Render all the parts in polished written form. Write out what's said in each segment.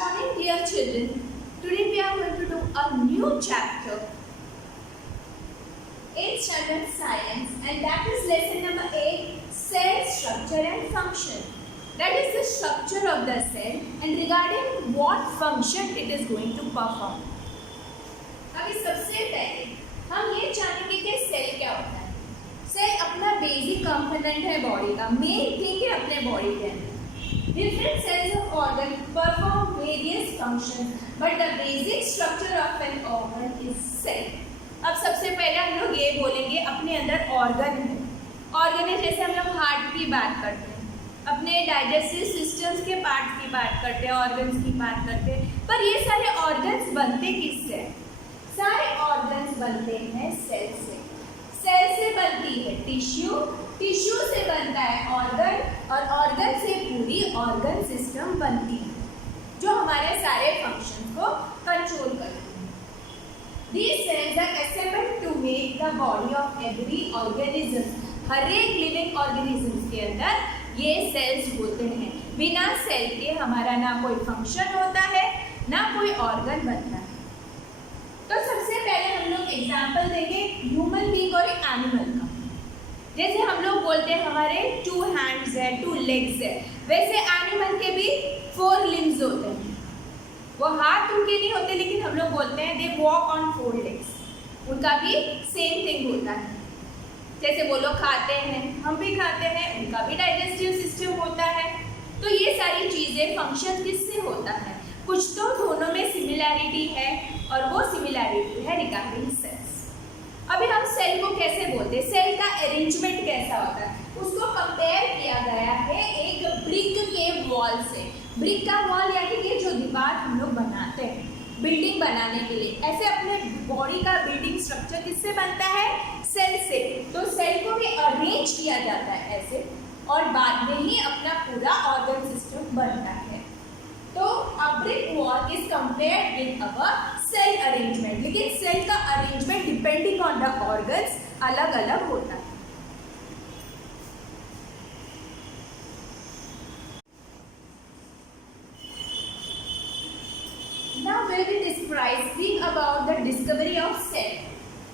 Morning, dear children. Today we are going to do a new chapter in Standard Science, and that is lesson number 8, cell structure and function. That is the structure of the cell and regarding what function it is going to perform. अभी सबसे पहले हम ये जानेंगे कि cell क्या होता है. सेल अपना बेसिक कंपोनेंट है बॉडी का, मेन थिंग है अपने बॉडी के अंदर. Different cells of organ perform various functions, but the basic structure of an organ is cell. अब सबसे पहले हम लोग ये बोलेंगे अपने अंदर ऑर्गन है. ऑर्गन है जैसे हम लोग हार्ट की बात करते हैं, अपने डाइजेस्टिव सिस्टम्स के पार्ट की बात करते हैं, ऑर्गन्स की बात करते हैं. पर ये सारे ऑर्गन्स बनते किससे? सारे ऑर्गन्स बनते हैं सेल से. सेल से बनती है टिश्यू, टिश्यू से बनता है ऑर्गन और ऑर्गन से पूरी ऑर्गन सिस्टम बनती है जो हमारे सारे फंक्शंस को कंट्रोल करती है. These cells are assembled to make the body of every organism. हर एक लिविंग ऑर्गेनिज्म के अंदर ये सेल्स होते हैं. बिना सेल के हमारा ना कोई फंक्शन होता है ना कोई ऑर्गन बनता है. तो सबसे पहले हम लोग एग्जाम्पल देंगे ह्यूमन बीइंग और एनिमल का. जैसे हम लोग बोलते हैं हमारे 2 हैंड्स है, 2 लेग्स है, वैसे एनिमल के भी 4 लिम्स होते हैं. वो हाथ उनके नहीं होते लेकिन हम लोग बोलते हैं दे वॉक ऑन 4 लेग्स. उनका भी सेम थिंग होता है. जैसे वो लोग खाते हैं, हम भी खाते हैं, उनका भी डाइजेस्टिव सिस्टम होता है. तो ये सारी चीज़ें फंक्शन किससे होता है? कुछ तो दोनों में सिमिलैरिटी है और वो सिमिलैरिटी है रिगार्डिंग सेल्स. अभी हम सेल को कैसे बोलते हैं, सेल का अरेंजमेंट कैसा होता है, उसको कंपेयर किया गया है एक ब्रिक के वॉल से. ब्रिक का वॉल यानी कि जो दीवार हम लोग बनाते हैं बिल्डिंग बनाने के लिए, ऐसे अपने बॉडी का बिल्डिंग स्ट्रक्चर किससे बनता है? सेल से. तो सेल को भी अरेंज किया जाता है ऐसे और बाद में ही अपना पूरा ऑर्गन सिस्टम बनता है. तो a brick wall is compared with our cell arrangement. लेकिन सेल का arrangement depending on the organs अलग अलग होता है. Now we will be describing about the discovery of cell.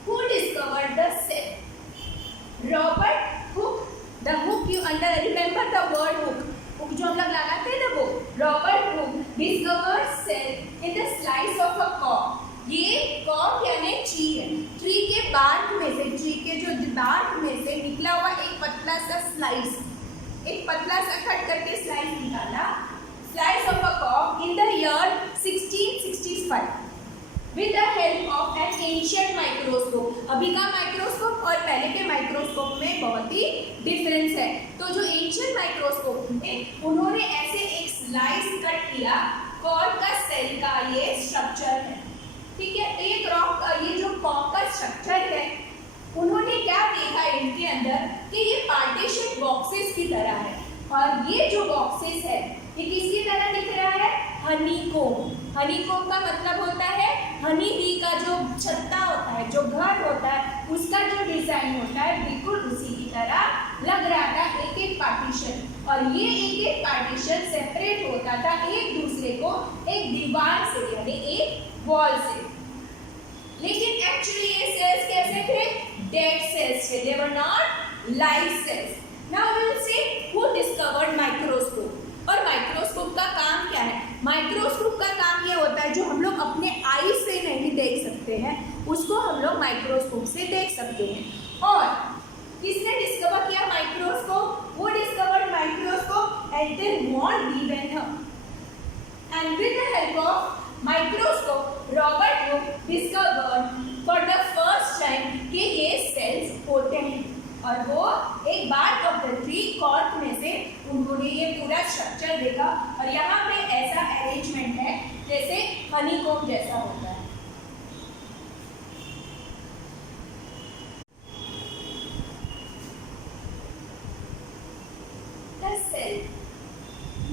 Who discovered the cell? Robert Hooke. The hook you remember the word hook. Hook जो हम लोग लगाते हैं ना वो. Robert Hooke discovered cell in the slice of a cork. ये cork यानी tree है. ट्री के बार्क में से, ट्री के जो बार्क में से निकला हुआ एक पतला सा स्लाइस, एक पतला सा कट करके स्लाइस निकाला. Slice of a cork in the year 1665 with the help of an ancient microscope. अभी का माइक्रोस्कोप और पहले के माइक्रोस्कोप में बहुत ही डिफरेंस है. तो जो एंशियंट माइक्रोस्कोप में उन्होंने ऐसे एक स्लाइस कट किया कॉर्क का सेल का ये स्ट्रक्चर है. ठीक है. तो ये जो कॉर्क का स्ट्रक्चर है उन्होंने क्या देखा इनके अंदर कि ये पार्टीशन बॉक्सेस की तरह है और ये जो बॉक्सेस है ये किसकी तरह दिख रहा है? हनीकोम. हनीकोम का मतलब होता है हनी बी का जो छत्ता होता है, जो घर होता है, उसका जो डिजाइन होता है बिल्कुल उसी की तरह लग रहा था. एक एक पार्टीशन, और ये एक एक पार्टीशन सेपरेट होता था एक दूसरे को एक दीवार से यानी एक वॉल से. लेकिन एक्चुअली ये सेल्स कैसे थे? डेड सेल्स थे. They were not live cells. Now we will see who discovered microscope. और माइक्रोस्कोप का काम क्या है? माइक्रोस्कोप का काम ये होता है जो हम लोग अपने आई से नहीं देख सकते हैं उसको हम लोग माइक्रोस्कोप से देख सकते हैं. और किसने डिस्कवर किया माइक्रोस्कोप? वो discovered microscope Edwin von Leeuwenhoek. And with the help of microscope Robert Hooke discovered for the first time कि ये सेल्स होते हैं. और वो एक bark of the tree cork में से उन्होंने ये पूरा स्ट्रक्चर देखा और यहाँ पे ऐसा अरेंजमेंट है जैसे हनीकॉम्ब जैसा होता है. The cell.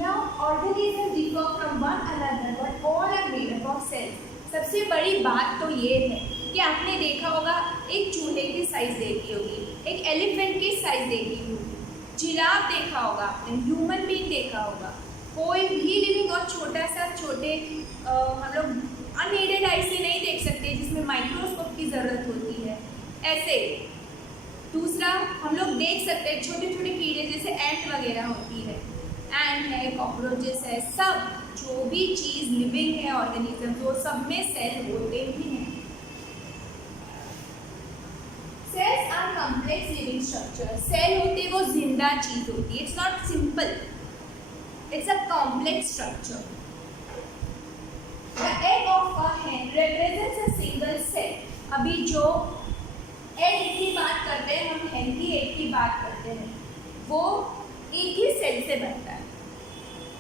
Now organisms differ from one another but all are made up of cells. सबसे बड़ी बात तो ये है कि आपने देखा होगा एक चूहे की साइज देखी होगी, एक एलिफेंट की साइज देखी होगी, जिराफ देखा होगा आपने, ह्यूमन बीइंग देखा होगा. कोई भी लिविंग और छोटा सा छोटे हम लोग अनएडेड आई से नहीं देख सकते, जिसमें माइक्रोस्कोप की ज़रूरत होती है। ऐसे दूसरा हम लोग देख सकते हैं छोटे छोटे कीड़े जैसे एंट वगैरह होती है, एंट है, कॉकरोचेस है, सब जो भी चीज़ लिविंग है ऑर्गेनिज्म वो सब में सेल होते ही हैं। Cells are complex living structure. Cell होते वो जिंदा चीज होती है, it's not simple, it's a complex structure. The egg of a hen represents a single cell. अभी जो एग की बात करते हैं हम, hen की एग की बात करते हैं, वो एक ही सेल से बनता है।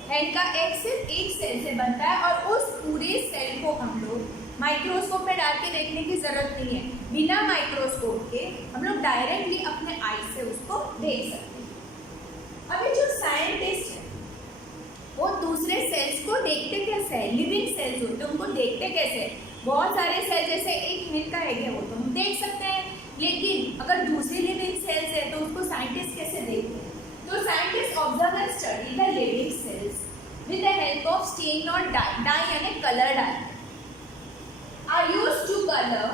hen का एग सिर्फ एक सेल से बनता है और उस पूरे सेल को हम लोग माइक्रोस्कोप में डाल के देखने की जरूरत नहीं है, बिना माइक्रोस्कोप के हम लोग डायरेक्टली अपने आई से उसको देख सकते हैं। अभी जो साइंटिस्ट है वो दूसरे सेल्स को देखते कैसे है, लिविंग सेल्स होते हैं उनको देखते कैसे है। बहुत सारे सेल जैसे एक मिल का एग है वो तो हम देख सकते हैं, लेकिन अगर दूसरी लिविंग सेल्स है तो उसको साइंटिस्ट कैसे देखते हैं? तो scientist observe and study the living cells with the help of stain और डाई। डाई यानी colour dye are used to colour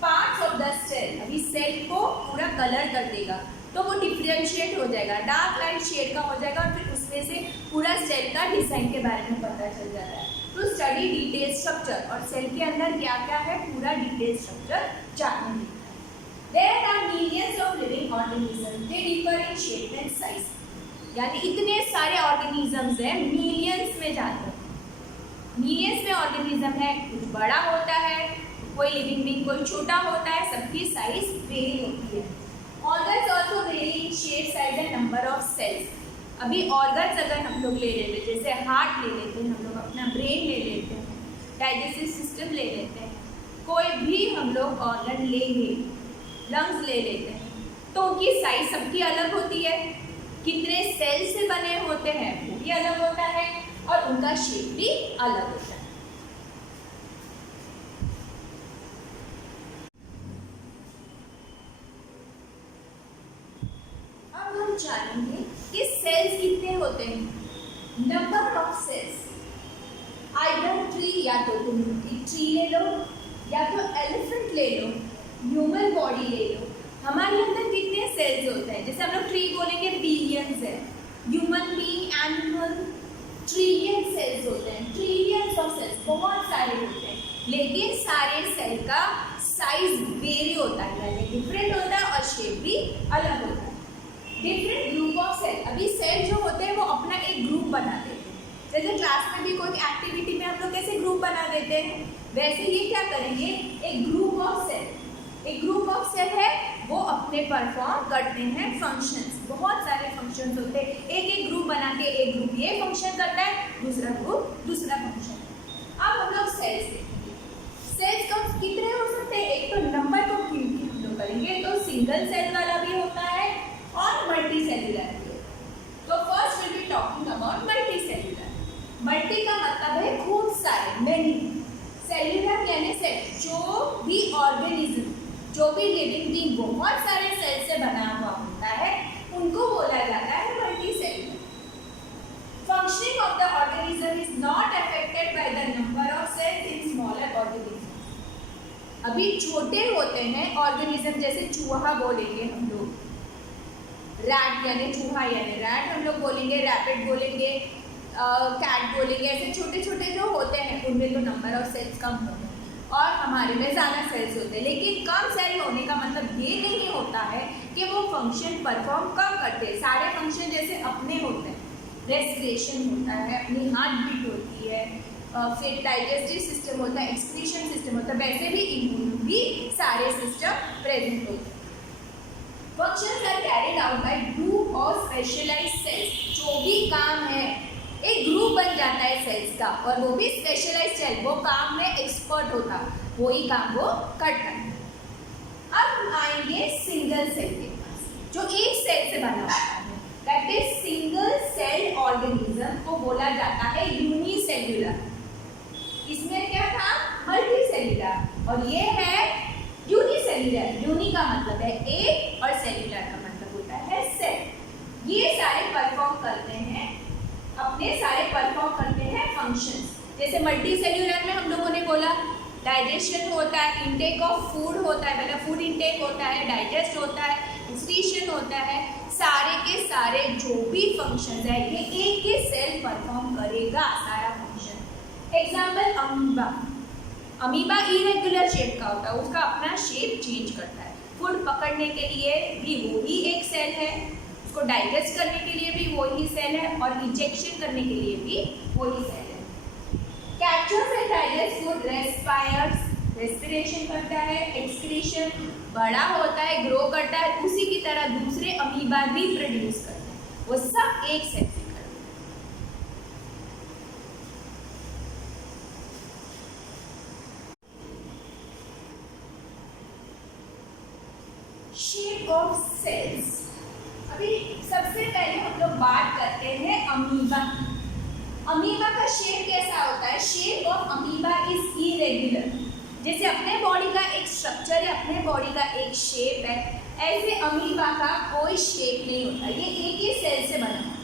parts of the cell. अभी सेल को पूरा कलर कर देगा तो वो डिफ्रेंशिएट हो जाएगा, डार्क लाइट शेड का हो जाएगा और फिर उसमें से पूरा सेल का डिजाइन के बारे में पता चल जाता है। टू स्टडी डिटेल स्ट्रक्चर, और सेल के अंदर क्या क्या है पूरा डिटेल स्ट्रक्चर जानने मिलता है। There are millions of living organisms, they differ in shape and size. यानी इतने सारे ऑर्गेनिजम्स हैं, मिलियंस में जाते हैं। मिलियंस में ऑर्गेनिज्म है, कुछ बड़ा होता है, कोई लिविंग बीइंग कोई छोटा होता है, सबकी साइज वेरी होती है। Organs also vary in shape, size and number of cells. अभी ऑर्गन्स अगर हम लोग ले लेते हैं, जैसे हार्ट ले लेते हैं, हम लोग अपना ब्रेन ले लेते हैं, डाइजेस्टिव सिस्टम ले लेते हैं, कोई भी हम लोग ऑर्गन लेंगे, लंग्स ले लेते हैं, तो उनकी साइज सबकी अलग होती है, कितने सेल से बने होते हैं वो भी अलग होता है और उनका शेप भी अलग होता है। अब हम जानेंगे कि सेल्स कितने होते हैं। Number of cells, either tree, या तो तुम ट्री ले लो या तो एलिफेंट ले लो, ह्यूमन बॉडी ले लो, हमारे अंदर कितने सेल्स होते हैं? जैसे हम लोग ट्री बोलेंगे बिलियंस है, human being, animal, trillion cells होते हैं, ट्रिलियंस ऑफ सेल्स, बहुत सारे होते हैं, लेकिन सारे सेल का साइज वेरी होता है, यानी डिफरेंट होता है और शेप भी अलग होता है। डिफरेंट ग्रुप ऑफ सेल, अभी सेल जो होते हैं वो अपना एक ग्रुप बना देते हैं, जैसे क्लास में भी कोई एक्टिविटी में हम लोग कैसे ग्रुप बना देते हैं, वैसे ये क्या करेंगे, एक ग्रुप ऑफ सेल, एक ग्रुप ऑफ सेल है वो अपने परफॉर्म करते हैं फंक्शंस, बहुत सारे फंक्शंस होते हैं, एक एक ग्रुप बना के एक ग्रुप ये फंक्शन करता है, दूसरा ग्रुप दूसरा फंक्शन। अब हम लोग सेल्स देखेंगे, सेल्स का कितने हो सकते हैं, एक तो नंबर को गिनती हम लोग करेंगे तो सिंगल सेल वाला भी होता है और मल्टी सेलुलर भी। तो first will be talking about multi cellular. Multi का मतलब है खूब सारे, मेनी, सेलुलर यानी सेल, जो भी ऑर्गेनिज्म, जो भी लिविंग बीइंग बहुत सारे सेल से बना हुआ होता है उनको बोला जाता है multi cellular. Functioning of the organism is not affected by the number of cells in smaller organism. अभी छोटे होते हैं ऑर्गेनिज्म, जैसे चूहा बोलेंगे हम लोग, रैट यानी चूहा यानी रैट हम लोग बोलेंगे, रैबिट बोलेंगे, कैट बोलेंगे, ऐसे छोटे छोटे जो होते हैं उनमें तो नंबर ऑफ सेल्स कम होते हैं और हमारे में ज़्यादा सेल्स होते हैं। लेकिन कम सेल होने का मतलब ये नहीं होता है कि वो फंक्शन परफॉर्म कम करते हैं, सारे फंक्शन जैसे अपने होते हैं, रेस्पिरेशन होता है, अपनी हार्ट बीट होती है, फिर डाइजेस्टिव सिस्टम होता है, एक्सक्रीशन सिस्टम होता है, वैसे भी इनमें भी सारे सिस्टम प्रेजेंट होते हैं। Functions are carried out by group of specialised cells. जो भी काम है एक ग्रुप बन जाता है सेल्स का और वो भी स्पेशलाइज्ड सेल, वो काम में एक्सपर्ट होता, वही काम वो करता है। अब हम आएंगे सिंगल सेल के पास, जो एक सेल से बना होता है, that is single cell organism को बोला जाता है यूनिसेल्युलर। इसमें क्या था, मल्टी सेल्युलर, और ये है यूनिसेल्युलर। यूनि का मतलब है एक और सेल्युलर का मतलब होता है सेल। ये सारे परफॉर्म करते हैं अपने अपने सारे परफॉर्म करते हैं फंक्शंस। जैसे मल्टी सेल्यूलर में हम लोगों ने बोला डाइजेशन होता है, इंटेक ऑफ फूड होता है, मतलब फूड इंटेक होता है, डाइजेस्ट होता है, एक्सक्रीशन होता है, सारे के सारे जो भी फंक्शंस है ये एक ही सेल परफॉर्म करेगा सारा function. Example amoeba. Amoeba irregular shape का होता है, उसका अपना शेप चेंज करता है। फूड पकड़ने के लिए भी वही एक सेल है, उसको डाइजेस्ट करने के लिए भी वही सेल है और इंजेक्शन करने के लिए भी वही सेल है। Captures and digest food, respires respiration करता है, एक्सक्रीशन बड़ा होता है, ग्रो करता है, उसी की तरह दूसरे अमीबा भी प्रोड्यूस करते हैं, वो सब एक सेल से करते हैं। Shape of cells. अभी सबसे पहले हम लोग बात करते हैं अमीबा। अमीबा का शेप कैसा होता है? Shape of amoeba is irregular. जैसे अपने बॉडी का एक स्ट्रक्चर है, अपने बॉडी का एक शेप है, ऐसे अमीबा का कोई शेप नहीं होता, ये एक ही सेल से बना है।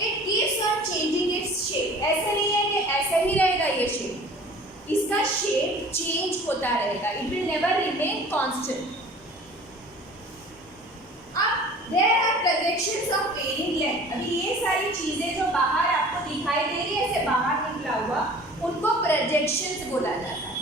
It keeps on changing its shape. ऐसे नहीं है कि ऐसे ही रहेगा ये शेप, इसका शेप चेंज होता रहेगा, it will never remain constant. अब there are projections of varying length. अभी ये सारी चीजें जो बाहर आपको दिखाई दे रही है ऐसे बाहर निकला हुआ, उनको प्रोजेक्शंस बोला जाता है,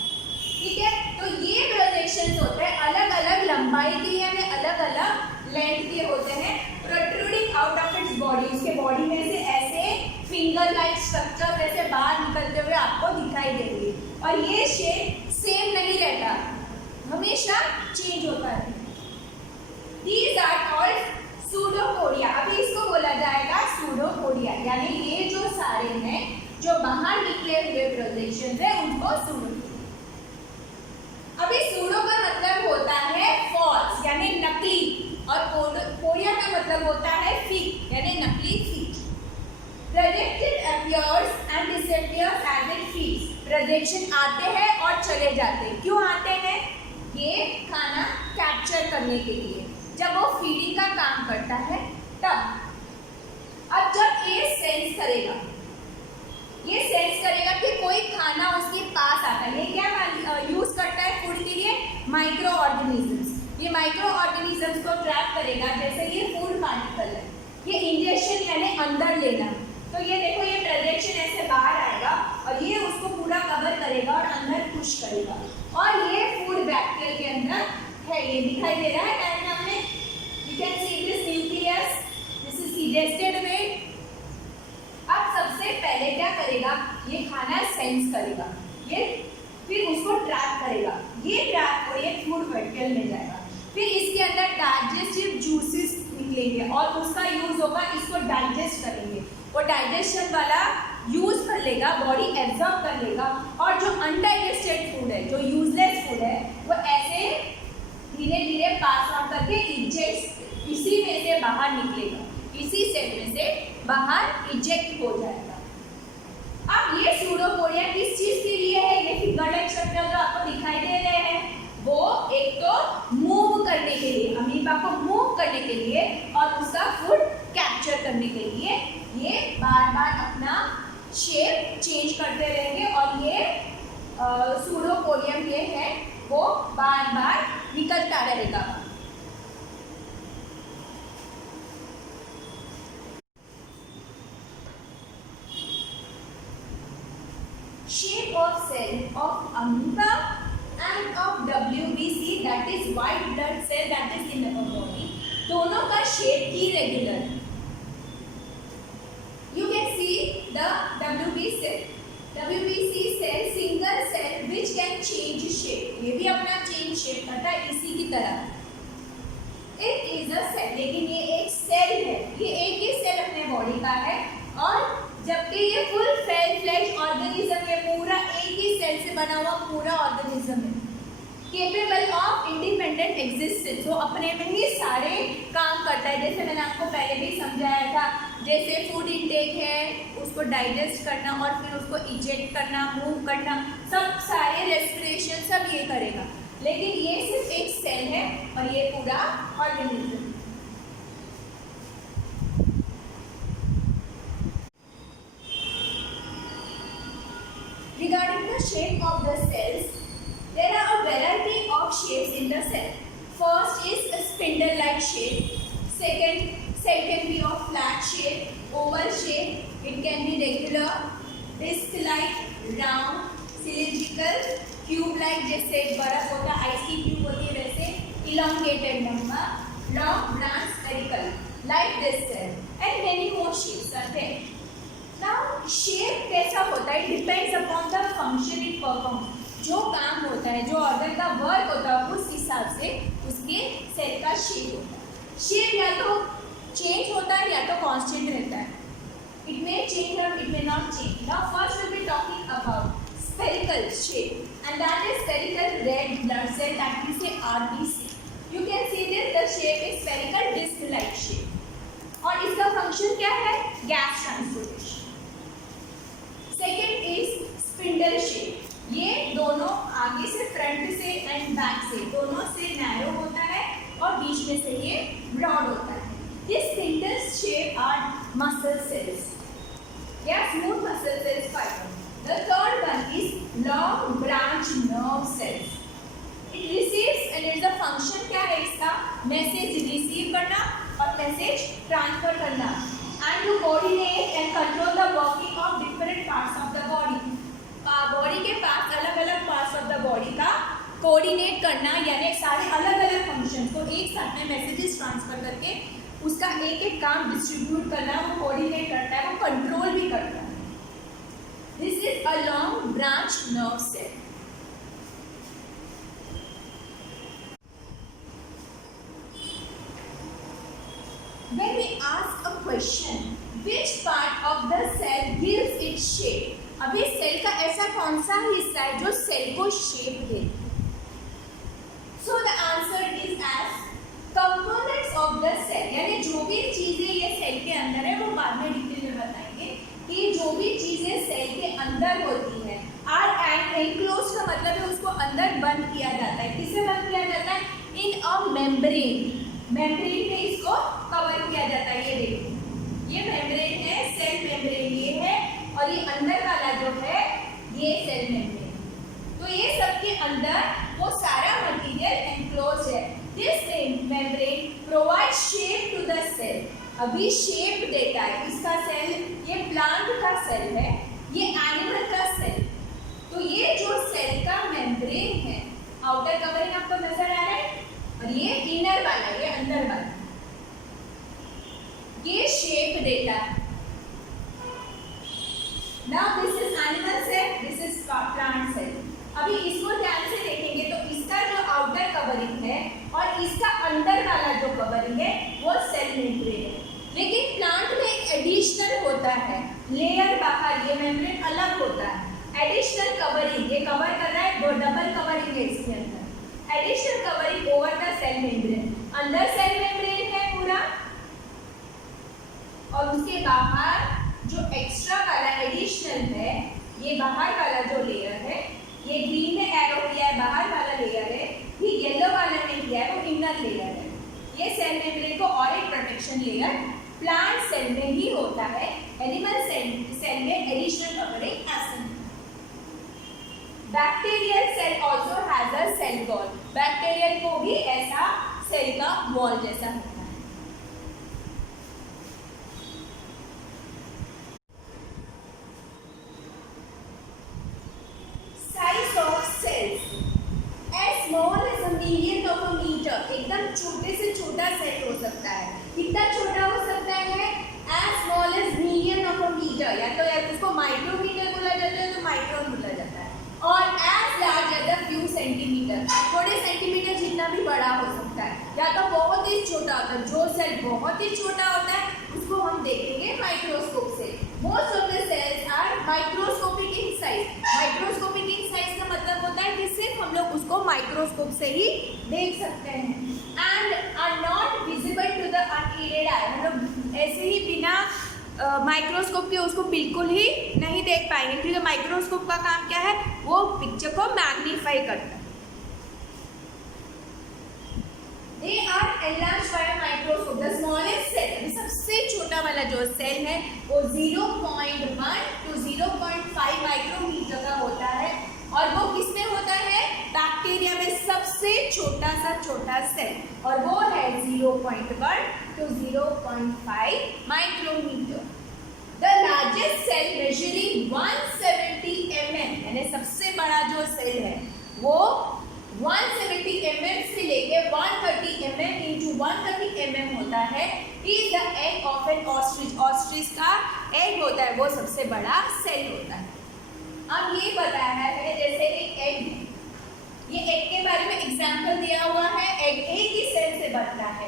ठीक है। तो ये प्रोजेक्शंस होते हैं अलग अलग लंबाई के यानी अलग अलग लेंथ के होते हैं, protruding out of its body. उसके बॉडी में से ऐसे फिंगर लाइक स्ट्रक्चर जैसे बाहर निकलते हुए आपको दिखाई देंगे, और ये शेप सेम नहीं रहता, हमेशा चेंज होता है। These are called pseudopodia. अभी इसको बोला जाएगा सूडोपोडिया, यानी ये जो सारे हैं जो बाहर निकले हुए प्रोजेक्शंस है उनको सूडोपोडिया। अभी सूडो का मतलब होता है फॉल्स यानी नकली, और पोडिया का मतलब होता है फेक यानी नकली feet. Projected appears and disappears as it feeds. Projection आते हैं और चले जाते हैं। क्यों आते हैं? ये खाना कैप्चर करने के लिए, जब वो फीडिंग का काम करता है तब। अब जब ये सेंस करेगा, ये सेंस करेगा कि कोई खाना उसके पास आता है, ये क्या यूज करता है फूड के लिए? Micro organisms. ये माइक्रो ऑर्गेनिजम्स को ट्रैप करेगा, जैसे ये फूड पार्टिकल है, ये इंजेक्शन यानी अंदर लेना। तो ये देखो ये प्रोजेक्शन ऐसे बाहर आएगा और ये उसको पूरा कवर करेगा और अंदर पुश करेगा, और ये फूड बैक्टीरिया के अंदर है, ये दिखाई दे रहा है डायग्राम में। You can see this nucleus, this is digested wet. अब सबसे पहले क्या करेगा? ये खाना सेंस करेगा, ये फिर उसको ट्रैप करेगा, ये ट्रैप और ये फूड वर्टिकल में जाएगा, फिर इसके अंदर डाइजेस्टिव जूसेस निकलेंगे और उसका यूज होगा, इसको डाइजेस्ट करेंगे। वो डाइजेशन वाला यूज कर लेगा, बॉडी एब्जॉर्ब कर लेगा, और जो अनडाइजेस्टेड फूड है, जो यूजलेस फूड है, वो ऐसे धीरे धीरे पास ऑन करके इजेक्ट, इसी में से बाहर निकलेगा, इसी सेल में से बाहर इजेक्ट हो जाएगा। अब ये सूडोपोडिया किस चीज के लिए है? ये फिंगर लाइक स्ट्रक्चर जो आपको दिखाई दे रहे हैं, वो एक तो मूव करने के लिए, अमीबा को मूव करने के लिए और उसका फूड कैप्चर करने के लिए ये बार बार अपना शेप चेंज करते रहेंगे, और ये सूडोपोडियम ये है वो बार बार निकलता रहेगा। Shape of cell of amoeba and of WBC, that is white blood cell, that is in our body, दोनों का shape irregular. You can see the WBC cell. WBC cell single cell which can change shape. ये भी अपना change shape करता है इसी की तरह. It is a cell, लेकिन ये एक सेल है, ये एक ही सेल अपने बॉडी का है, और जबकि ये फुल फ्लेश ऑर्गेनिज्म है, पूरा एक ही सेल से बना हुआ पूरा ऑर्गेनिज्म है, केपेबल ऑफ इंडिपेंडेंट एग्जिस्टेंस, वो अपने में ही सारे काम करता है। जैसे मैंने आपको पहले भी समझाया था, जैसे फूड इंटेक है, उसको डाइजेस्ट करना और फिर उसको इजेक्ट करना, मूव करना, सब सारे रेस्पिरेशन सब ये करेगा, लेकिन ये सिर्फ एक सेल है और ये पूरा organism. Cell can be of flat shape, oval shape, it can be regular, disc-like, round, cylindrical, cube-like, जैसे बर्फ होता है, आइस की क्यूब होती है वैसे, elongated number, long branch spherical, like this cell, and many more shapes are there. Now shape कैसा होता है? Depends upon the function it performs. जो काम होता है, जो ऑर्गन का वर्क होता है, उस हिसाब से उसके सेल का शेप होता है. शेप या तो चेंज होता है या तो कांस्टेंट रहता है. It may change or it may not change. Now first we'll be talking about spherical shape, and that is spherical red blood cell, that we say RBC. You can see this, the shape is spherical disc-like shape. और इसका function क्या है? Gas transportation. Second is spindle shape. ये दोनों आगे से, front से and back से, दोनों से नैरो होता है और बीच में से ये ब्रॉड होता है. ये spindle shape are muscle cells या smooth muscle cells fibre. The third one is long branch nerve cells. It receives, and it the function क्या है इसका? मैसेज रिसीव करना और मैसेज ट्रांसफर करना, and to coordinate and control the working of different parts of the body. Body के पास अलग अलग parts of the body का कोऑर्डिनेट करना, यानी सारे अलग अलग फंक्शन को एक साथ में मैसेजेस ट्रांसफर करके उसका एक एक काम डिस्ट्रीब्यूट करना, वो कोऑर्डिनेट करता है, वो कंट्रोल भी करता है. This is a long branch nerve cell. When we ask a question, which part of the cell gives its shape? अभी सेल का ऐसा कौन सा हिस्सा है जो सेल को shape they? So the answer is as components of the cell. यानी जो भी चीजें ये सेल के अंदर है, वो बाद में डिटेल में बताएंगे कि जो भी चीजें सेल के अंदर होती है आर एनक्लोज का मतलब है उसको अंदर बंद किया जाता है. किससे बंद किया जाता है? इन अ मेम्ब्रेन. मेम्ब्रेन में इसको कवर किया जाता है. ये देखिए, ये मेम्ब्रेन है, सेल मेम्ब्रेन ये है, और ये अंदर वाला जो है ये सेल मेम्ब्रेन. तो ये सब के अंदर वो सारा मटेरियल एनक्लोज है. This membrane provide shape to the cell. अभी शेप देता है इसका सेल. ये प्लांट का सेल है, ये एनिमल का सेल. तो ये जो सेल का मेम्ब्रेन है, आउटर कवरिंग आपको नजर आ रहा है, और ये इनर वाला, ये अंदर वाला, ये शेप देता है. Now this is animal cell, this is plant cell. अभी इसको ध्यान से देखेंगे तो इसका जो आउटर कवरिंग है और इसका अंदर वाला जो कवरिंग है वो सेल मेम्ब्रेन है. लेकिन प्लांट में एक एडिशनल होता है लेयर बाहर, ये मेम्ब्रेन अलग होता है. एडिशनल कवरिंग, ये कवर कर रहा है, वो डबल कवरिंग है इसके अंदर. Additional covering over the cell membrane. अंदर सेल मेम्ब्रेन है पूरा, और उसके बाहर जो एक्स्ट्रा वाला एडिशनल है, ये बाहर वाला जो लेयर है, ये ग्रीन में एरो किया है, बाहर वाला लेयर है. ये येलो वाला में किया है, वो इनर लेयर है. ये सेल मेम्ब्रेन को और एक प्रोटेक्शन लेयर प्लांट सेल में ही होता है. एनिमल सेल में एडिशनल कवरिंग ऐसा. Bacterial cell also has a cell wall. Bacterial को भी ऐसा सेल का वॉल जैसा होता है. Size of cells as small as a million of a metre. एकदम छोटे से छोटा सेल हो सकता है. कितना छोटा हो सकता है? As small as million of a metre, या तो यार उसको माइक्रोमीटर बोला जाता है, तो माइक्रोन बोला जाता है. और as large as a few centimetre, थोड़े सेंटीमीटर जितना भी बड़ा हो सकता है, या तो बहुत ही छोटा होता है. जो सेल बहुत ही छोटा होता है उसको हम देखेंगे माइक्रोस्कोप से. Most of the cells are microscopic in size. Microscopic in size का मतलब होता है कि सिर्फ हम लोग उसको माइक्रोस्कोप से ही देख सकते हैं. And are not visible to the unaided eye. मतलब ऐसे ही बिना माइक्रोस्कोप के उसको बिल्कुल ही नहीं देख पाएंगे, क्योंकि माइक्रोस्कोप का काम क्या है? वो पिक्चर को मैग्नीफाई करता है. They are enlarged by a microscope. The smallest cell, सबसे छोटा वाला जो सेल है वो 0.1 to 0.5 माइक्रोमीटर का होता है. और वो किसमें होता है? बैक्टीरिया में सबसे छोटा सा सा छोटा सेल, और वो है 0.1 to 0.5 micrometre. The largest cell measuring 170 mm, यानी सबसे बड़ा जो सेल है वो 170 mm से लेके 130 mm इंटू 130 mm होता है, is the egg of N ostrich. Ostrich का एग होता है, वो सबसे बड़ा सेल होता है। अब ये बताया है जैसे एक एग है, ये एग के बारे में एग्जाम्पल दिया हुआ है, एग एक ही सेल से बनता है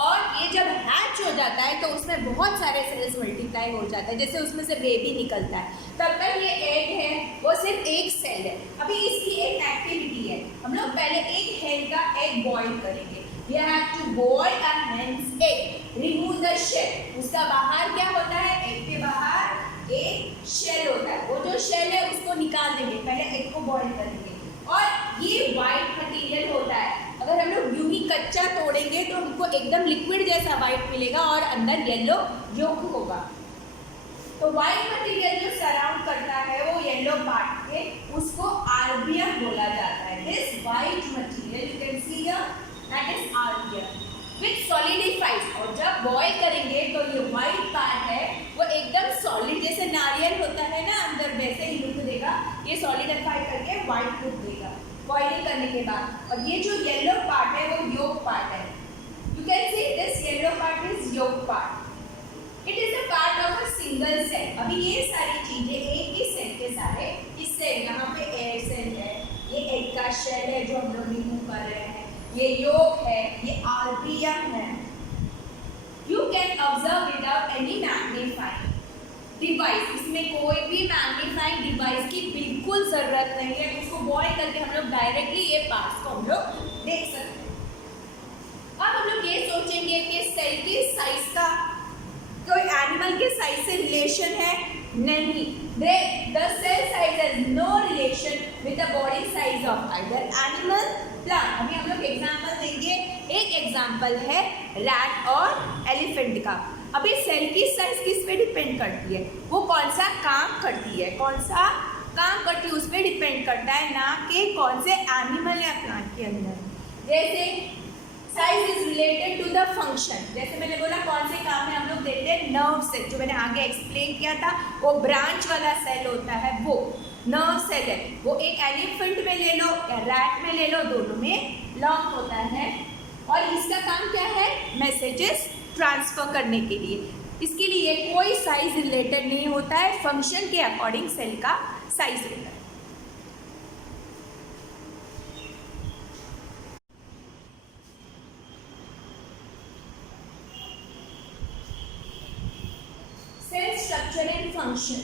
और ये जब हैच हो जाता है तो उसमें बहुत सारे सेल्स मल्टीप्लाई हो जाते हैं, जैसे उसमें से बेबी निकलता है। तब तक ये एग है वो सिर्फ एक सेल है। अभी इसकी एक एक्टिविटी है, हम लोग पहले एक hen का एग बॉईल करेंगे। We have to boil a hen's egg, remove the shell। उसका बाहर क्या होता है, एग के बाहर एक शेल होता है, वो जो शेल है उसको निकाल देंगे, पहले एग को बॉईल करेंगे। और ये वाइट मटेरियल होता है, अगर हम लोग यूं ही कच्चा तोड़ेंगे तो हमको एकदम लिक्विड जैसा वाइट मिलेगा और अंदर येलो योक होगा। तो वाइट मटेरियल जो सराउंड करता है वो येलो पार्ट के, उसको आर्बियम बोला जाता है। This white material you can see here, that is albumen which solidifies. और जब बॉईल करेंगे तो ये वाइट पार्ट है वो एकदम सॉलिड, जैसे नारियल होता है ना अंदर, वैसे ही लुक देगा। ये सॉलिडिफाई करके वाइट लुक देगा बॉइलिंग करने के बाद। और ये जो येलो पार्ट है वो योक पार्ट है। You can see this yellow part is yolk part. It is a part of a single cell. अभी ये सारी चीजें एक ही सेल के सारे, इससे यहाँ पे एयर सेल है, ये एग का शेल है जो हम लोग रिमूव कर रहे हैं, ये योक है, ये आर्बियम है। You can observe without any magnifying device, इसमें कोई भी मैग्नीफाइंग डिवाइस की बिल्कुल जरूरत नहीं है। उसको बॉईल करके हम लोग डायरेक्टली ये पार्ट्स को हम लोग देख सकते हैं। अब हम लोग ये सोचेंगे कि सेल की साइज का कोई एनिमल के साइज से रिलेशन है, नहीं। The cell size has no relation with the body size of either animal plant. अभी हम लोग एग्जांपल देंगे, एक एग्जांपल है रैट और एलिफेंट का। अभी सेल की साइज किस पे डिपेंड करती है, वो कौन सा काम करती है, कौन सा काम करती है उस पर डिपेंड करता है, ना कि कौन से एनिमल या प्लांट के अंदर। जैसे size is related to the function, जैसे मैंने बोला कौन से काम में हम लोग देखते हैं, नर्व सेल, जो मैंने आगे एक्सप्लेन किया था, वो ब्रांच वाला सेल होता है, वो नर्व सेल है। वो एक एलिफेंट में ले लो या रैट में ले लो, दोनों में लॉन्ग होता है और इसका काम क्या है, मैसेजेस ट्रांसफर करने के लिए। इसके लिए कोई साइज रिलेटेड नहीं होता है, फंक्शन के अकॉर्डिंग सेल का साइज होता है। Cell structure and function.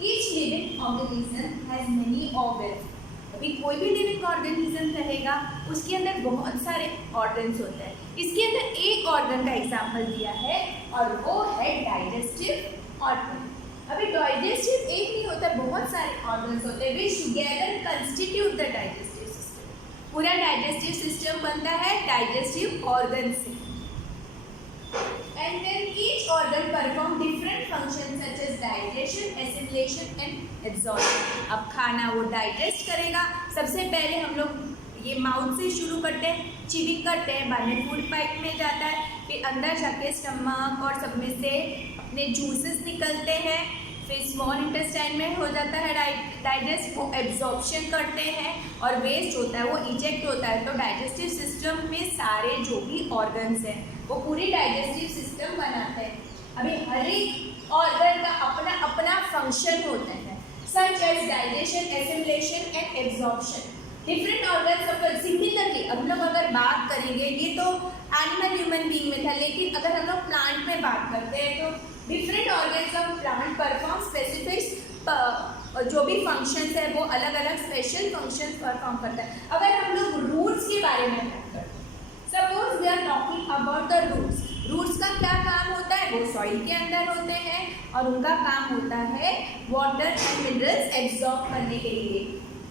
Each living organism has many organs. अभी कोई भी लिविंग ऑर्गेनिज्म रहेगा उसके अंदर बहुत सारे ऑर्गन्स होते हैं। इसके अंदर एक ऑर्गन का एग्जांपल दिया है और वो है डाइजेस्टिव ऑर्गन। अभी डाइजेस्टिव एक नहीं होता, बहुत सारे ऑर्गन्स होते हैं which together constitute the digestive system. पूरा डाइजेस्टिव सिस्टम बनता है डाइजेस्टिव ऑर्गन से। And then each organ perform different functions such as digestion, assimilation and absorption. अब खाना वो डाइजेस्ट करेगा। सबसे पहले हम लोग ये माउथ से शुरू करते हैं, चिविंग करते हैं, बाद में फूड पाइप में जाता है, फिर अंदर जाके स्टमक और सब में से अपने जूसेस निकलते हैं, फिर स्मॉल इंटेस्टाइन में हो जाता है डाइजेस्ट, वो एब्जॉर्प्शन करते हैं और वेस्ट होता है वो इजेक्ट होता है। तो डाइजेस्टिव सिस्टम में सारे जो भी ऑर्गन्स हैं वो पूरी डाइजेस्टिव सिस्टम बनाते हैं। अभी हर एक ऑर्गन का अपना अपना फंक्शन होता है, such as digestion, assimilation and absorption. Different organs similarly हम लोग अगर बात करेंगे, ये तो एनिमल ह्यूमन बीइंग में था, लेकिन अगर हम लोग प्लांट में बात करते हैं तो different organs of plant perform specific जो भी फंक्शंस है वो अलग अलग स्पेशल फंक्शंस परफॉर्म करता है। अगर हम लोग रूट्स के बारे में बात करते हैं, suppose we are talking about the roots. Roots का क्या काम होता है, वो सॉइल के अंदर होते हैं और उनका काम होता है वाटर एंड मिनरल्स एब्जॉर्ब करने के लिए।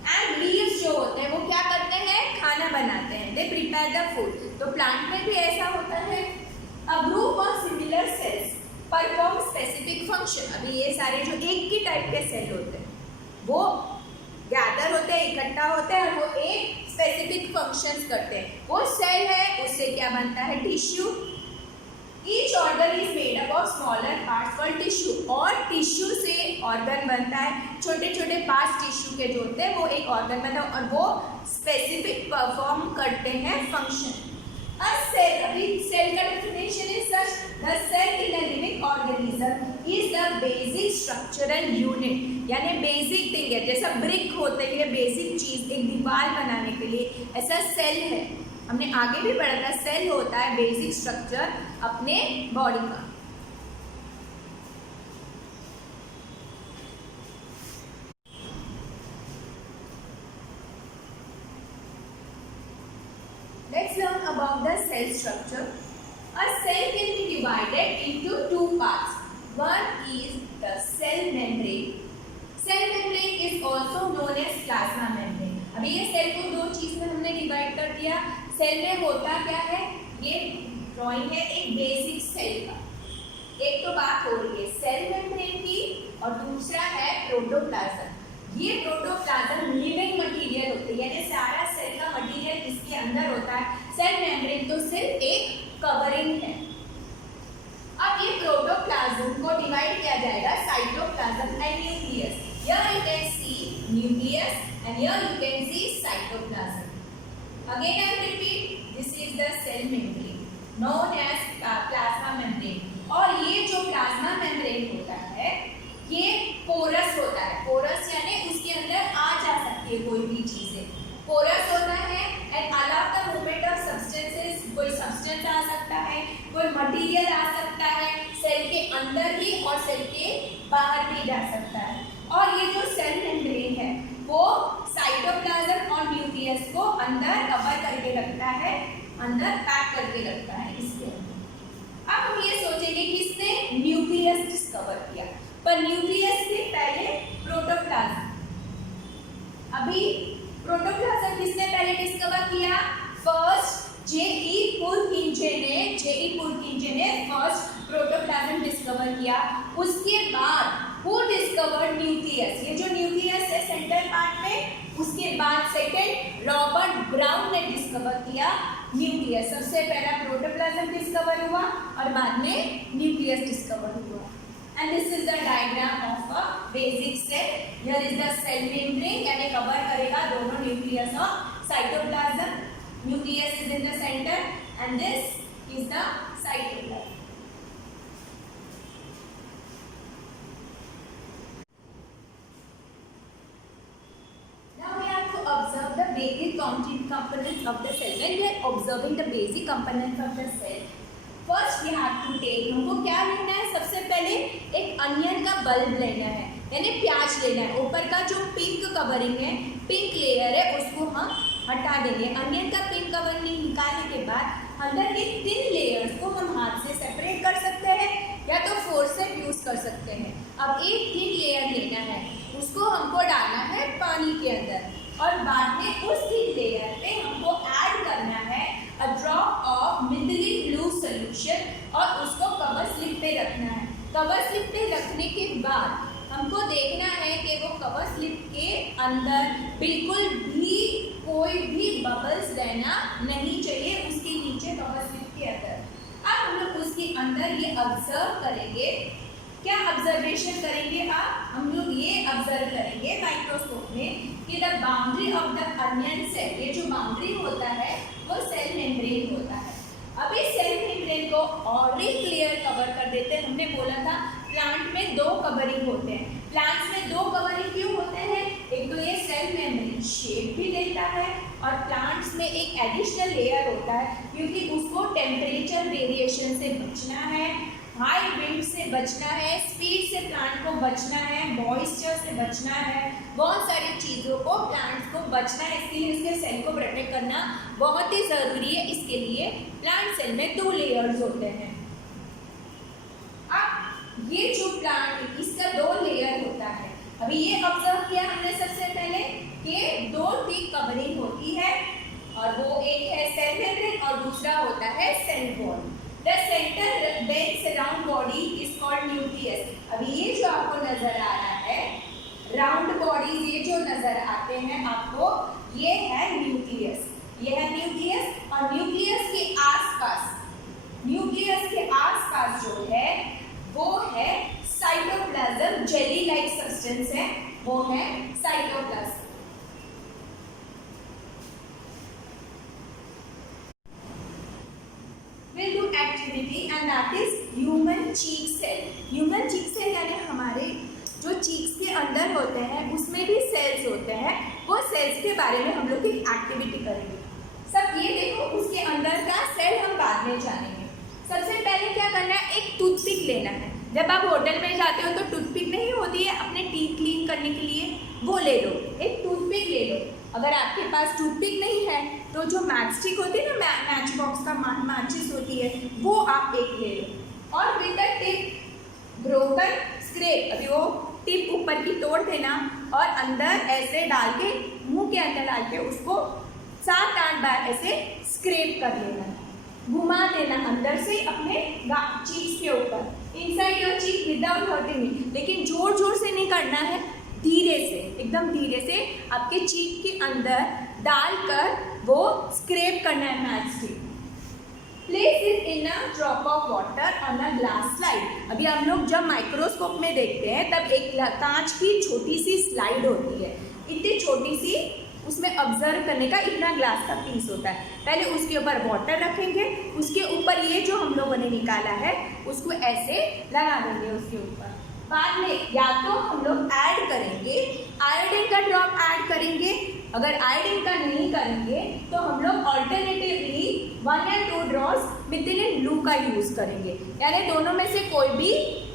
एंड लीव्स जो होते हैं वो क्या करते हैं, खाना बनाते हैं, दे प्रिपेयर द फूड। तो प्लांट में भी ऐसा होता है। A group of similar cells perform specific function. अभी ये सारे जो एक ही टाइप के सेल होते हैं वो गैदर होते हैं, इकट्ठा होते हैं और वो एक स्पेसिफिक फंक्शंस करते हैं। वो सेल है, उससे क्या बनता है? Tissue. Each organ is made up of smaller parts called tissue. और टिश्यू से ऑर्गन बनता है, छोटे छोटे पार्ट्स टिश्यू के जो होते हैं वो एक ऑर्गन बनता है और वो स्पेसिफिक परफॉर्म करते हैं फंक्शन। A cell, अभी सेल का definition is such, the cell in a living organism is the basic structural unit, यानी बेसिक थिंग है। जैसा ब्रिक होते हैं बेसिक चीज एक दीवार बनाने के लिए, ऐसा सेल है। हमने आगे भी पढ़ा था, सेल होता है बेसिक स्ट्रक्चर अपने बॉडी का। Let's learn about the cell structure. A cell can be divided into two parts. One is the cell membrane. Cell membrane is also known as plasma membrane. अभी ये cell को दो चीज में हमने divide कर दिया। सेल में होता क्या है? ये ड्राइंग है एक बेसिक सेल का। एक तो बात हो रही है सेल मेम्ब्रेन की और दूसरा है प्रोटोप्लाज्म। ये प्रोटोप्लाज्म लिविंग मटेरियल होते हैं, यानी सारा सेल का मटेरियल इसके अंदर होता है। सेल मेम्ब्रेन तो सिर्फ एक कवरिंग है। अब ये प्रोटोप्लाज्म को डिवाइड किया जाएगा cytoplasm and nucleus. Here you can see nucleus and here you can see cytoplasm. Again I repeat, this is the cell membrane known as plasma membrane. और ये जो प्लाज्मा मेम्ब्रेन होता है ये पोरस होता है। पोरस यानी उसके अंदर आ जा सकती है कोई भी चीजें। पोरस होता है and allow the movement of substances, कोई सब्सटेंस आ सकता है, कोई मटेरियल आ सकता है सेल के अंदर भी और सेल के बाहर भी जा सकता है। और ये जो सेल मेम्ब्रेन है वो साइटोप्लाज्म और न्यूक्लियस को अंदर कवर करके रखता है, अंदर पैक करके रखता है इसके अंदर। अब हम ये सोचेंगे किसने न्यूक्लियस डिस्कवर किया, पर न्यूक्लियस से पहले प्रोटोप्लाज्म। अभी प्रोटोप्लाज्म किसने पहले डिस्कवर किया? फर्स्ट जेई पुरकिंजे ने फर्स्ट प्रोटोप्लाज्म डिस्कवर किया। उसके बाद वो डिस्कवर्ड न्यूक्लियस। ये जो न्यूक्लियस है सेंटर पार्ट में, उसके बाद सेकंड रॉबर्ट ब्राउन ने डिस्कवर किया न्यूक्लियस। सबसे पहला प्रोटोप्लाज्म डिस्कवर हुआ और बाद में न्यूक्लियस डिस्कवर हुआ। And this is the diagram of a basic cell. Here is the cell membrane, यानी कवर करेगा दोनों न्यूक्लियस और cytoplasm. Nucleus is in the centre and this is the cytoplasm. Basic components of the cell. When we are observing the basic components of the cell, first we have to take, हमको क्या लेना है? सबसे पहले एक onion का bulb लेना है, यानी प्याज लेना है। ऊपर का जो पिंक कवरिंग है, पिंक लेयर है, उसको हम हटा देंगे। अनियन का पिंक कवरिंग निकालने के बाद अंदर के थिन लेयर्स को हम हाथ से सेपरेट कर सकते हैं या तो फोर्सेप यूज कर सकते हैं। अब एक थिन लेयर लेना है, उसको हमको डालना है पानी के अंदर और बाद में उस थिन लेयर पे हमको ऐड करना है a drop of methylene blue solution और उसको कवर स्लिप पे रखना है। कवर स्लिप पे रखने के बाद हमको देखना है कि वो कवर स्लिप के अंदर बिल्कुल भी कोई भी बबल्स रहना नहीं चाहिए, उसके नीचे कवर स्लिप के अंदर। अब हम लोग उसके अंदर ये ऑब्जर्व करेंगे। क्या ऑब्जर्वेशन करेंगे? हम लोग ये ऑब्जर्व करेंगे माइक्रोस्कोप में कि the boundary of the onion cell, ये जो बाउंड्री होता है वो सेल मेम्ब्रेन होता है। अब इस सेल मेम्ब्रेन को और एक लेयर कवर कर देते हैं। हमने बोला था प्लांट में दो कवरिंग होते हैं। प्लांट्स में दो कवरिंग क्यों होते हैं? एक तो ये सेल मेम्ब्रेन शेप भी देता है और प्लांट्स में एक एडिशनल लेयर होता है क्योंकि उसको टेम्परेचर वेरिएशन से बचना है, हाई विंड से बचना है, स्पीड से प्लांट को बचना है, मॉइस्चर से बचना है, बहुत सारी चीज़ों को प्लांट्स को बचना है। इसके लिए इसके सेल को प्रोटेक्ट करना बहुत ही ज़रूरी है। इसके लिए प्लांट सेल में दो लेयर्स होते हैं। अब ये जो प्लांट इसका दो लेयर होता है। अभी ये ऑब्जर्व किया हमने सबसे पहले कि दो थिक कवरिंग होती है और वो एक है सेल मेम्ब्रेन और दूसरा होता है cell wall. The center dense round body is called nucleus. अभी ये जो आपको नजर आ रहा है राउंड बॉडीज, ये जो नजर आते हैं आपको, ये है न्यूक्लियस। सब्सटेंस है वो है cytoplasm. Will do activity and that is human cheek cell. Human cheek cell यानी हमारे जो चीक्स के अंदर होते हैं उसमें भी सेल्स होते हैं, वो सेल्स के बारे में हम लोग एक एक्टिविटी करेंगे। सब ये देखो, उसके अंदर का सेल हम बाद में जानेंगे। सबसे पहले क्या करना है, एक टूथपिक लेना है। जब आप होटल में जाते हो तो टूथपिक नहीं होती है अपने टीथ क्लीन करने के लिए, वो ले लो, एक टूथपिक ले लो। अगर आपके पास टूथपिक नहीं है तो जो मैच स्टिक होती है ना, मैच बॉक्स का मैचिस होती है, वो आप एक ले लो और with the tip broken scrap, अभी वो टिप ऊपर की तोड़ देना और अंदर ऐसे डाल के, मुंह के अंदर डाल के उसको 7-8 बार ऐसे स्क्रैप कर लेना, घुमा देना अंदर से अपने चीक्स के ऊपर, inside your cheek without hurting it. लेकिन जोर जोर से नहीं करना है, धीरे से, एकदम धीरे से आपके चीक के अंदर डालकर वो स्क्रैप करना है match stick. Place it in a drop of water on a glass slide. अभी हम लोग जब माइक्रोस्कोप में देखते हैं तब एक कांच की छोटी सी स्लाइड होती है, इतनी छोटी सी, उसमें ऑब्जर्व करने का इतना ग्लास का पीस होता है। पहले उसके ऊपर वाटर रखेंगे, उसके ऊपर ये जो हम लोगों ने निकाला है उसको ऐसे लगा देंगे उसके ऊपर। बाद में या तो हम लोग ऐड करेंगे, आयोडीन का ड्रॉप ऐड करेंगे, अगर आयोडीन का नहीं करेंगे तो हम लोग ऑल्टरनेटिवली 1 या 2 ड्रॉप्स मिथिलिन ब्लू का यूज़ करेंगे, यानी दोनों में से कोई भी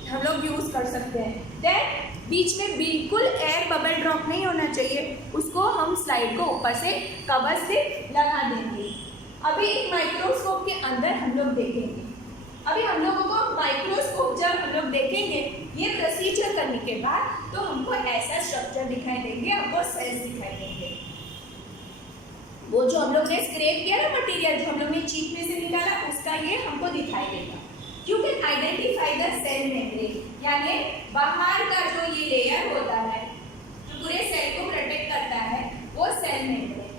हम लोग यूज़ कर सकते हैं। देन बीच में बिल्कुल एयर बबल ड्रॉप नहीं होना चाहिए, उसको हम स्लाइड को ऊपर से कवर से लगा देंगे। अभी एक माइक्रोस्कोप के अंदर हम लोग देखेंगे, अभी हम लोगों को माइक्रोस्कोप जब हम लोग देखेंगे ये प्रोसीजर करने के बाद तो हमको ऐसा स्ट्रक्चर दिखाई देंगे, हमको सेल्स दिखाई देंगे। वो जो हम लोग ने स्क्रैप किया ना मटेरियल, जो हम लोग ने चीक में से निकाला, उसका ये हमको दिखाई देगा। You can identify the cell membrane, यानी बाहर का जो ये लेयर होता है जो पूरे सेल को प्रोटेक्ट करता है वो सेल मेम्ब्रेन।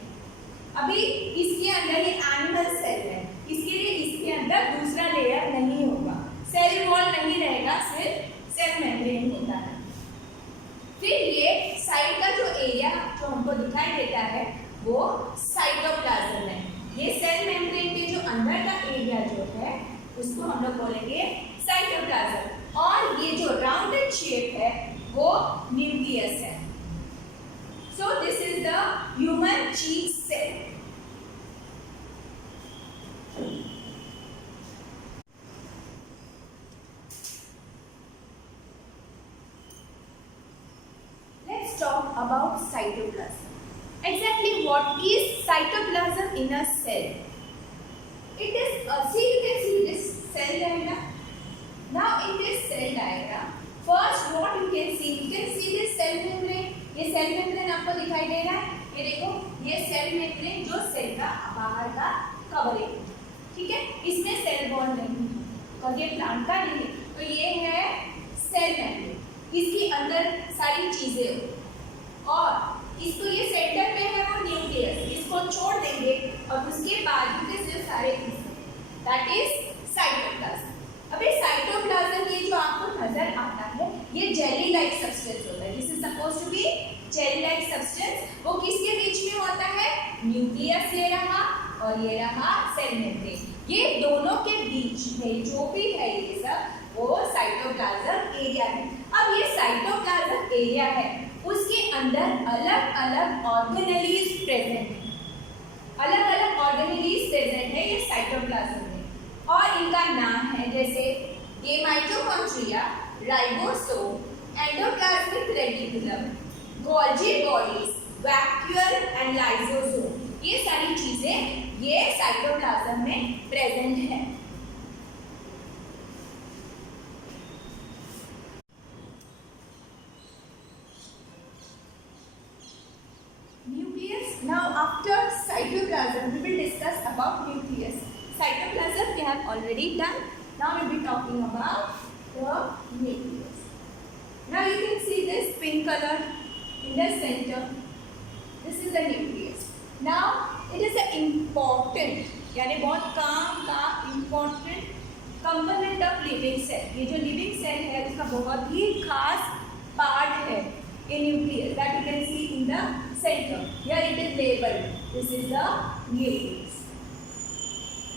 अभी इसके अंदर ये एनिमल सेल है, इसके लिए इसके अंदर दूसरा लेयर नहीं होगा, सेल वॉल नहीं रहेगा, सिर्फ सेल मेम्ब्रेन होता है। फिर ये साइड का जो एरिया जो हमको दिखाई देता है वो साइटोप्लाज्म है। ये सेल मेम्ब्रेन के जो अंदर का एरिया जो है उसको हम लोग बोलेंगे साइटोप्लाज्म, और ये जो राउंडेड शेप है वो न्यूक्लियस है। So this is the human cheek cell. Let's talk about cytoplasm. Exactly what is cytoplasm in a cell? It is, see, you can see this cell diagram. Now in this cell diagram, first what you can see this cell membrane. ये cell membrane आपको दिखाई दे रहा है, ये देखो, ये cell membrane जो cell का बाहर का कवरिंग, ठीक है, इसमें सेल वॉल नहीं है और ये प्लांट का नहीं है, तो ये है सेल मेम्ब्रेन, इसके अंदर सारी चीजें, और इसको ये सेंटर में है वो न्यूक्लियस, इसको छोड़ देंगे और उसके बाद के सिर्फ सारे दैट इज साइटोप्लाज्म। अभी साइटोप्लाज्म ये जो आपको नजर आता है ये जेली लाइक सब्सटेंस होता है, this is supposed to be jelly like substance. वो किसके बीच में होता है, न्यूक्लियस ये रहा और ये रहा सेल मेम्ब्रेन, ये दोनों के बीच में जो भी है ये सब वो साइटोप्लाज्म एरिया है। अब ये साइटोप्लाज्म एरिया है, उसके अंदर अलग अलग ऑर्गेनेलीज प्रेजेंट है, अलग अलग ऑर्गेनेलीज प्रेजेंट है ये साइटोप्लाज्म में, और इनका नाम है जैसे ये mitochondria, ribosome, endoplasmic reticulum, Golgi bodies, vacuole and lysosome, ये सारी चीजें ये साइटोप्लाज्म में प्रेजेंट है। Now after cytoplasm we will discuss about nucleus. Cytoplasm we have already done. Now we will be talking about the nucleus. Now you can see this pink color in the center. This is the nucleus. Now it is an important, यानी बहुत काम का important component of living cell. ये जो living cell है उसका बहुत ही खास पार्ट है a nucleus that you can see in the center. Here it is labeled. This is the nucleus.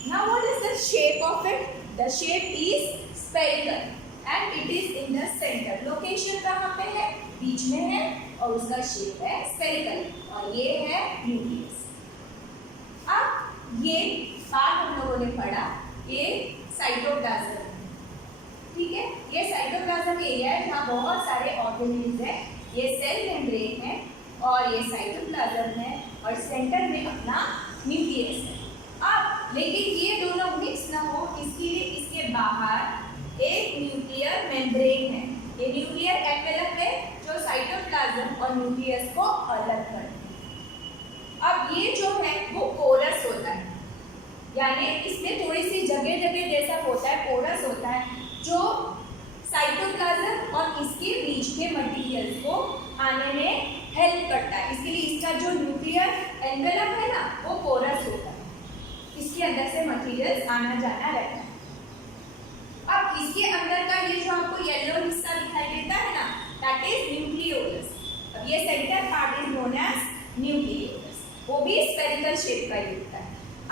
Now what is the shape of it? The shape is spherical and it is in the center. Location कहाँ पे है? बीच में है और उसका shape है spherical और ये है nucleus. अब ये बात हम लोगों ने पढ़ा, ये साइटोप्लाज्म, ठीक है? ये साइटोप्लाज्म एरिया है जहाँ बहुत सारे ऑर्गेनेल्स हैं. ये सेल मेम्ब्रेन है और ये साइटोप्लाज्म है और सेंटर में अपना न्यूक्लियस है. अब लेकिन ये दोनों मिक्स ना हो इसके लिए इसके बाहर एक न्यूक्लियर मेम्ब्रेन है. ये न्यूक्लियर एनवेलप है जो साइटोप्लाज्म और न्यूक्लियस को अलग करता है. अब ये जो है वो पोरस होता है, यानी इसमें थोड़ी सी जगह जगह जैसा होता है, पोरस होता है जो साइटोप्लाज्म और इसके बीच के मटेरियल्स को आने में हेल्प करता है. इसके लिए इसका जो न्यूक्लियर एनवेलप है ना वो पोरस होता है, इसके अंदर से मटेरियल्स आना जाना रहता है. अब इसके अंदर का ये जो आपको येलो हिस्सा दिखाई देता है ना, दैट इज न्यूक्लियोलस. अब ये centre part is known as nucleolus, वो भी स्फेरिकल शेप का ही होता है.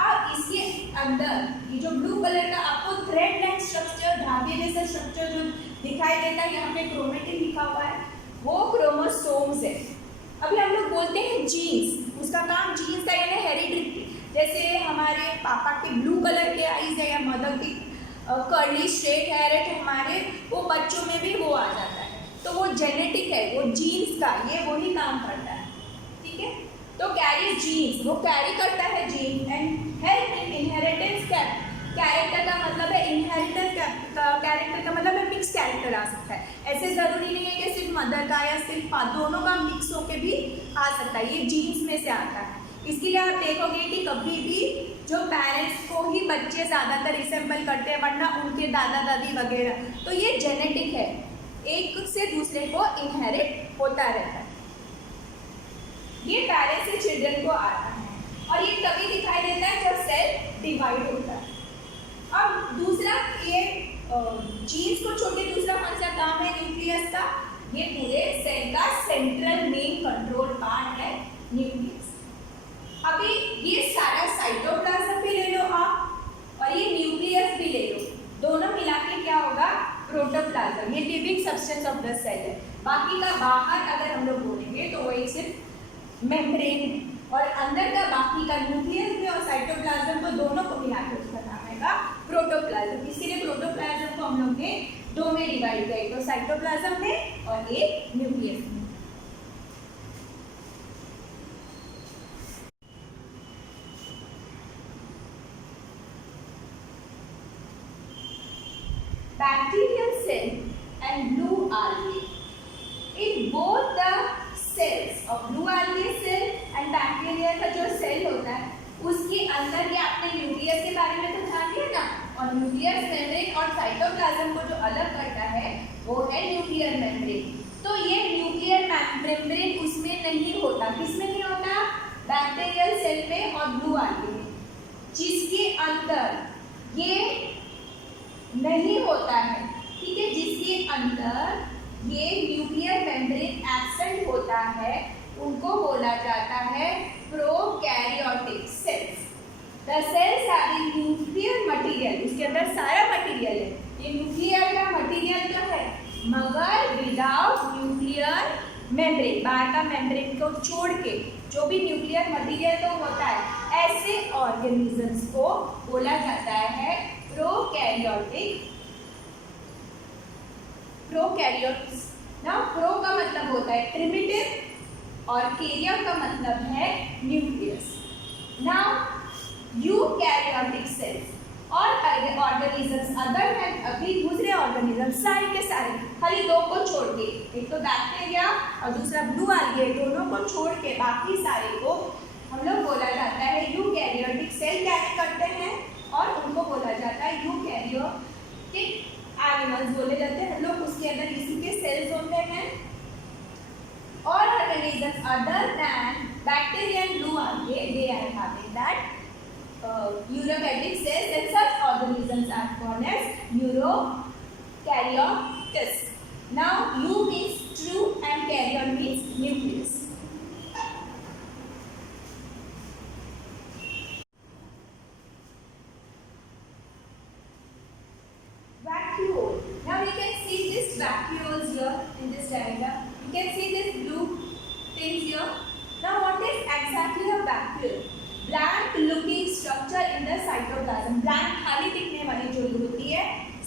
अब इसके अंदर ये जो ब्लू कलर का आपको थ्रेड लाइक स्ट्रक्चर, धागे जैसा स्ट्रक्चर जो दिखाई देता है, यहाँ पे क्रोमेटिन लिखा हुआ है, वो क्रोमोसोम्स है. अभी हम लोग बोलते हैं जीन्स, उसका काम जीन्स का यानी हेरिडिटी. जैसे हमारे पापा के ब्लू कलर के आईज है या मदर की कर्ली स्ट्रेट हेयर है तो हमारे वो बच्चों में भी वो आ जाता है. तो वो जेनेटिक है, वो जीन्स का ये वही काम करता है, ठीक है? तो कैरी जीन्स, वो कैरी करता है gene and help in inheritance. Character का मतलब है इनहेरिटेंस, कैरेक्टर का मतलब है मिक्स कैरेक्टर आ सकता है. ऐसे ज़रूरी नहीं है कि सिर्फ मदर का या सिर्फ दोनों का मिक्स होके भी आ सकता है. ये जीन्स में से आता है. इसके लिए आप देखोगे कि कभी भी जो पेरेंट्स को ही बच्चे ज़्यादातर रिसेंबल करते हैं, वरना उनके दादा दादी वगैरह. तो ये जेनेटिक है, एक से दूसरे को इनहेरिट होता रहता है. ये पेरेंट्स से चिल्ड्रन को आता है और ये तभी दिखाई देता है जब सेल डिवाइड होता है. अब दूसरा ये जीन्स को छोटे दूसरा कौन सा काम है न्यूक्लियस का? ये पूरे सेल का सेंट्रल मेन कंट्रोल पार्ट है न्यूक्लियस. अभी ये सारा साइटोप्लाज्म भी ले लो आप और ये न्यूक्लियस भी ले लो, दोनों मिला के क्या होगा? प्रोटोप्लाज्म. ये living substance of the cell है. बाकी का बाहर अगर हम लोग बोलेंगे तो वो एक सिर्फ मेम्ब्रेन है और अंदर का बाकी का न्यूक्लियस में और साइटोप्लाज्म को दोनों को मिला के उसका नाम आएगा प्रोटोप्लाज्म. इसीलिए प्रोटोप्लाज्म को हम लोग ने दो में डिवाइड किया, एक तो साइटोप्लाज्म में और एक न्यूक्लियस में. Bacterial cell and blue algae. In both the cells of blue algae cell and bacteria का जो सेल होता है उसके अंदर ये आपने न्यूक्लियस के बारे में तो जान लिया ना, और न्यूक्लियस मेम्ब्रेन और साइटोप्लाज्म को जो अलग करता है वो है न्यूक्लियर मेम्ब्रेन. तो ये न्यूक्लियर मेम्ब्रेन उसमें नहीं होता. किसमें नहीं होता? बैक्टीरियल सेल में और ब्लू algae में, जिसके अंदर ये नहीं होता है, ठीक है? जिसके अंदर ये न्यूक्लियर मेम्ब्रेन एब्सेंट होता है उनको बोला जाता है prokaryotic cells. The sales having nuclear material, उसके अंदर सारा मटेरियल है. ये न्यूक्लियर का मटेरियल तो है मगर विदाउट न्यूक्लियर मेम्ब्रेन, बाहर का मेम्ब्रेन को छोड़ के जो भी न्यूक्लियर मटेरियल तो होता है, ऐसे ऑर्गेनिजम्स को बोला जाता है प्रोकैरियोटिक. प्रोकैरियोट्स. नाउ प्रो का मतलब होता है प्रिमिटिव और कैरियर का मतलब है न्यूक्लियस. नाउ यूकैरियोटिक सेल्स और ऑर्गेनिजम्स अदर हैं, अभी दूसरे ऑर्गेनिजम्स सारे के सारे खाली दो को छोड़ के, एक तो बैक्टीरिया और दूसरा ब्लू algae, दोनों को छोड़ के बाकी सारे को हम लोग बोला जाता है यूकैरियोटिक सेल कैरी करते हैं और उनको बोला जाता है यूकैरियोटिक एनिमल्स बोले जाते हैं. हम लोग उसके अंदर इसी के सेल्स होते हैं. और organisms other than bacteria and blue algae, they are having that eukaryotic cells and such organisms are known as eukaryotes. Now you means True and karyon means nucleus. Vacuole. Now you can see this vacuoles here in this diagram. You can see this blue things here. Now what is exactly a vacuole? Blank looking structure in the cytoplasm. Blank खाली दिखने वाली जो होती है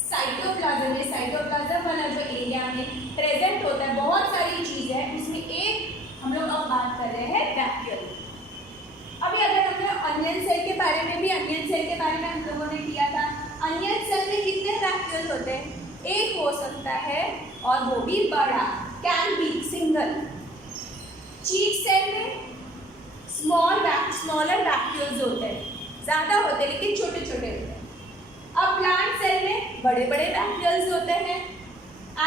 cytoplasm में, cytoplasm वाला जो area में प्रेजेंट होता है बहुत सारी चीजें हैं, उसमें एक हम लोग अब बात कर रहे हैं वैक्यूल। अभी अगर हमने अनियन सेल के बारे में भी, अनियन सेल के बारे में हम लोगों ने किया था। अनियन सेल में कितने वैक्यूल होते हैं? एक हो सकता है और वो भी बड़ा, can be single. Cheek cell में स्मॉलर वैक्यूल्स होते हैं, ज्यादा होते हैं लेकिन छोटे छोटे होते हैं। अब प्लांट सेल में बड़े बड़े वैक्यूल्स होते हैं,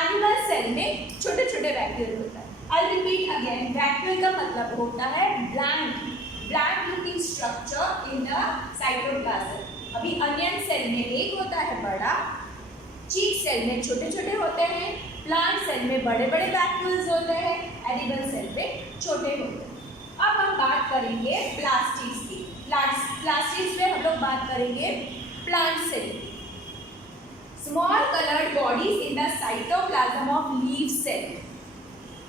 एनिमल सेल में छोटे छोटे वैक्यूल होता है। आई रिपीट अगेन, वैक्यूल का मतलब होता है blank looking structure in the cytoplasm. अभी अनियन सेल में एक होता है बड़ा, चीक सेल में छोटे छोटे होते हैं, प्लांट सेल में बड़े बड़े वैक्यूल्स होते हैं, एनिमल सेल में छोटे होते हैं। अब हम बात करेंगे प्लास्टिड्स की। प्लास्टिड्स में हम लोग बात करेंगे plant cell. Small coloured bodies in the cytoplasm of leaf cell.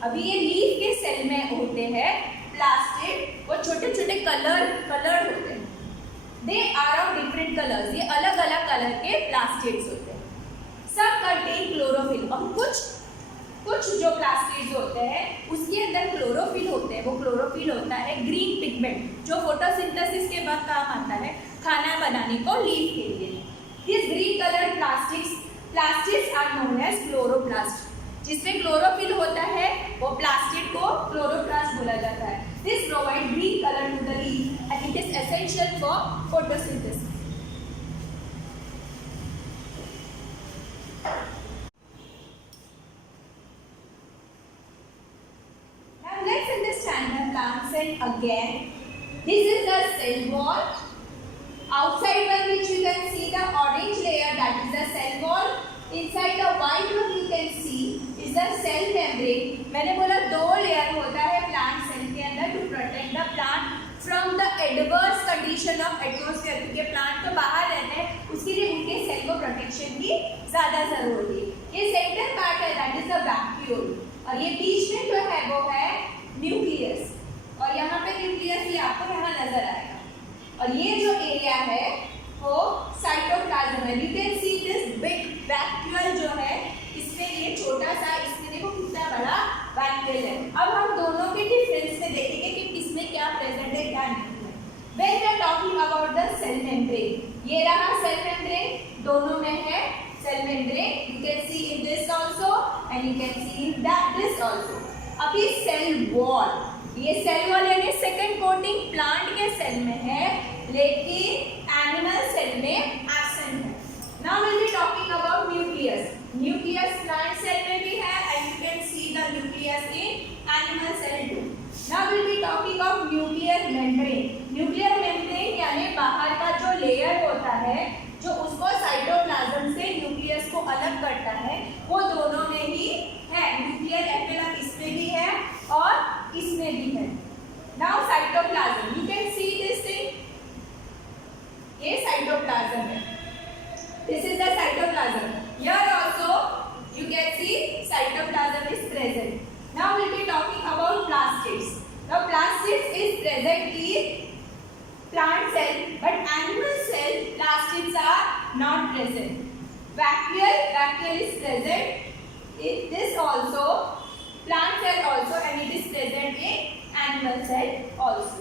अभी ये लीफ के सेल में होते हैं प्लास्टिड, वो छोटे छोटे कलर होते हैं। They are of different colours, ये अलग अलग कलर के प्लास्टिड्स होते हैं। सब कंटेन क्लोरोफिल। अब कुछ जो प्लास्टिड्स होते हैं उसके अंदर क्लोरोफिल होते हैं। वो क्लोरोफिल होता है ग्रीन पिगमेंट जो फोटोसिंथेसिस के बाद काम आता है खाना बनाने को लीफ के लिए। This green colour plastids are known as chloroplast. जिसमें क्लोरोफिल होता है वो प्लास्टिड को क्लोरोप्लास्ट बोला जाता है। This provide green colour to the leaf and it is essential for photosynthesis. Plant cell again. This is the cell wall. Outside one which you can see the orange layer, that is the cell wall. Inside the white one you can see is the cell membrane. मैंने बोला दो layer होता है plant cell के अंदर to protect the plant from the adverse condition of atmosphere। क्योंकि plant तो बाहर रहते हैं, उसके लिए उनके सेल को प्रोटेक्शन की ज़्यादा जरूरत है। ये सेंटर पार्ट है, that is the vacuole, और ये बीच में जो है वो है न्यूक्लियस, और यहाँ पे न्यूक्लियस ही आपको यहाँ नजर आएगा। और ये जो एरिया है वो साइटोप्लाज्म है। You can see this big vacuole जो है, इसमें ये छोटा सा, इसमें देखो कितना बड़ा वैक्यूल है। अब हम दोनों के डिफरेंस में देखेंगे कि किसमें क्या प्रेजेंट है क्या नहीं है। When we are talking about the cell membrane, ये रहा सेल मेम्ब्रेन, दोनों में है cell membrane. You can see in this also and you can see in this also. अभी सेल वॉल, ये सेल वॉल यानी सेकंड कोटिंग प्लांट के cell में है लेकिन एनिमल सेल में एब्सेंट है। Now will be talking about nucleus. Nucleus plant cell में भी है and you can see the nucleus in animal cell too. Now will be talking of nuclear membrane. Nuclear membrane यानी बाहर का जो layer होता है जो उसको साइटोप्लाज्म से न्यूक्लियस को अलग करता है, वो दोनों में ही है। न्यूक्लियर एपिथेलियम इसमें भी है और इसमें भी है। Now cytoplasm, you can see this thing, ये साइटोप्लाज्म है। This is the cytoplasm. Here also you can see cytoplasm is present. Now we will be talking about plastids. Now plastids is present in plant cell, but animal cell plastids are not present. Vacuole is present in this also, plant cell also, and it is present in animal cell also.